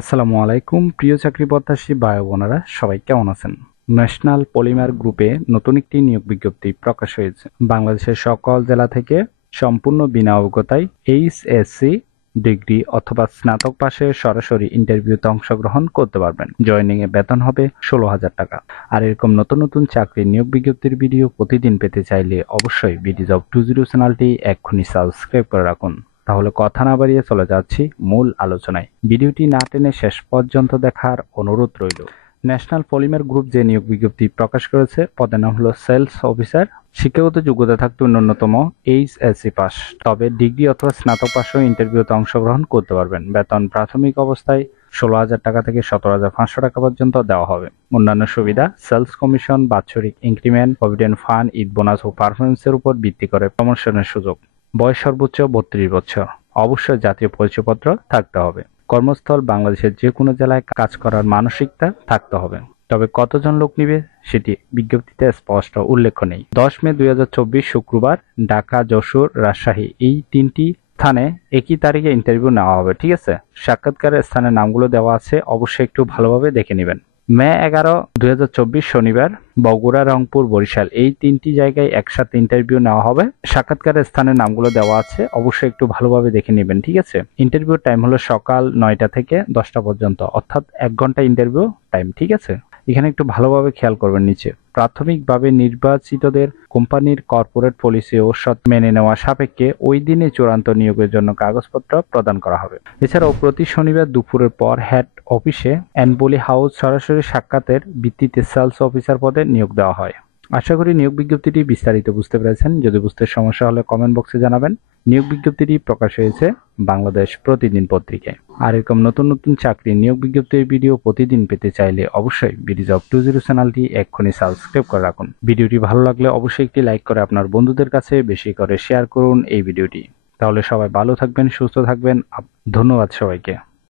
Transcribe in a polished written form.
আসসালামু আলাইকুম প্রিয় চাকরি প্রত্যাশী ভাই বোনেরা, সবাই কেমন আছেন? ন্যাশনাল পলিমার গ্রুপে নতুন একটি নিয়োগ বিজ্ঞপ্তি প্রকাশ হয়েছে। বাংলাদেশের সকল জেলা থেকে সম্পূর্ণ বিনা অভিজ্ঞতায় এইচএসসি ডিগ্রি অথবা স্নাতক পাশে সরাসরি ইন্টারভিউতে অংশগ্রহণ করতে পারবেন। জয়েনিং এ বেতন হবে 16,000 টাকা। আর এরকম নতুন নতুন চাকরির নিয়োগ বিজ্ঞপ্তির ভিডিও প্রতিদিন পেতে চাইলে অবশ্যই বিডি জব 20 চ্যানেলটি এক্ষুনি সাবস্ক্রাইব করে রাখুন। তাহলে কথা না বাড়িয়ে চলে যাচ্ছি মূল আলোচনায়। ভিডিওটি না টেনে শেষ পর্যন্ত দেখার অনুরোধ রইল। ন্যাশনাল পলিমার গ্রুপ যে নিয়োগ বিজ্ঞপ্তি প্রকাশ করেছে, পদের নাম হলো সেলস অফিসার। শিক্ষাগত যোগ্যতা থাকতে ন্যূনতম এইচএসসি পাস, তবে ডিগ্রি অথবা স্নাতক পাশেও ইন্টারভিউতে অংশগ্রহণ করতে পারবেন। বেতন প্রাথমিক অবস্থায় 16,000 টাকা থেকে 17,500 টাকা পর্যন্ত দেওয়া হবে। অন্যান্য সুবিধা: সেলস কমিশন, বাৎসরিক increment, provident fund, Eid bonus ও পারফরমেন্সের উপর ভিত্তি করে প্রমোশনের সুযোগ। বয়স সর্বোচ্চ 32 বছর। অবশ্যই জাতীয় পরিচয়পত্র থাকতে হবে। কর্মস্থল বাংলাদেশের যে কোনো জেলায় কাজ করার মানসিকতা থাকতে হবে। তবে কতজন লোক নিবে সেটি বিজ্ঞপ্তিতে স্পষ্ট উল্লেখ নেই। 10 মে 2024 শুক্রবার ঢাকা, যশোর, রাজশাহী এই তিনটি স্থানে একই তারিখে ইন্টারভিউ নেওয়া হবে। ঠিক আছে, সাক্ষাৎকারের স্থানের নামগুলো দেওয়া আছে, অবশ্যই একটু ভালোভাবে দেখে নেবেন। মে 11, 2024 শনিবার বগুড়া, রংপুর, বরিশাল এই তিনটি জায়গায় একসাথে ইন্টারভিউ নেওয়া হবে। সাক্ষাৎকারের স্থানের নামগুলো দেওয়া আছে, অবশ্যই একটু ভালোভাবে দেখে নেবেন। ঠিক আছে, ইন্টারভিউ টাইম হলো সকাল 9টা থেকে 10টা পর্যন্ত, অর্থাৎ 1 ঘন্টা ইন্টারভিউ টাইম। ঠিক আছে, এখানে একটু ভালোভাবে খেয়াল করবেন। নিচে প্রাথমিকভাবে নির্বাচিতদের কোম্পানির কর্পোরেট পলিসি ও শর্ত মেনে নেওয়া সাপেক্ষে ওই দিনে চূড়ান্ত নিয়োগের জন্য কাগজপত্র প্রদান করা হবে। এছাড়াও প্রতি শনিবার দুপুরের পর হেড অফিসে অ্যানবলি হাউস সরাসরি সাক্ষাতের ভিত্তিতে সেলস অফিসার পদে নিয়োগ দেওয়া হয়। আশা করি নিয়োগ বিজ্ঞপ্তিটি বিস্তারিত বুঝতে পেরেছেন। যদি বুঝতে সমস্যা হলে কমেন্ট বক্সে জানাবেন। নিয়োগ বিজ্ঞপ্তিটি প্রকাশ হয়েছে বাংলাদেশ প্রতিদিন পত্রিকায়। আর এরকম নতুন নতুন চাকরি নিয়োগ বিজ্ঞপ্তির ভিডিও প্রতিদিন পেতে চাইলে অবশ্যই বিডি জব 20 চ্যানেলটি এক্ষুনি সাবস্ক্রাইব করে রাখুন। ভিডিওটি ভালো লাগলে অবশ্যই একটি লাইক করে আপনার বন্ধুদের কাছে বেশি করে শেয়ার করুন এই ভিডিওটি। তাহলে সবাই ভালো থাকবেন, সুস্থ থাকবেন। ধন্যবাদ সবাইকে।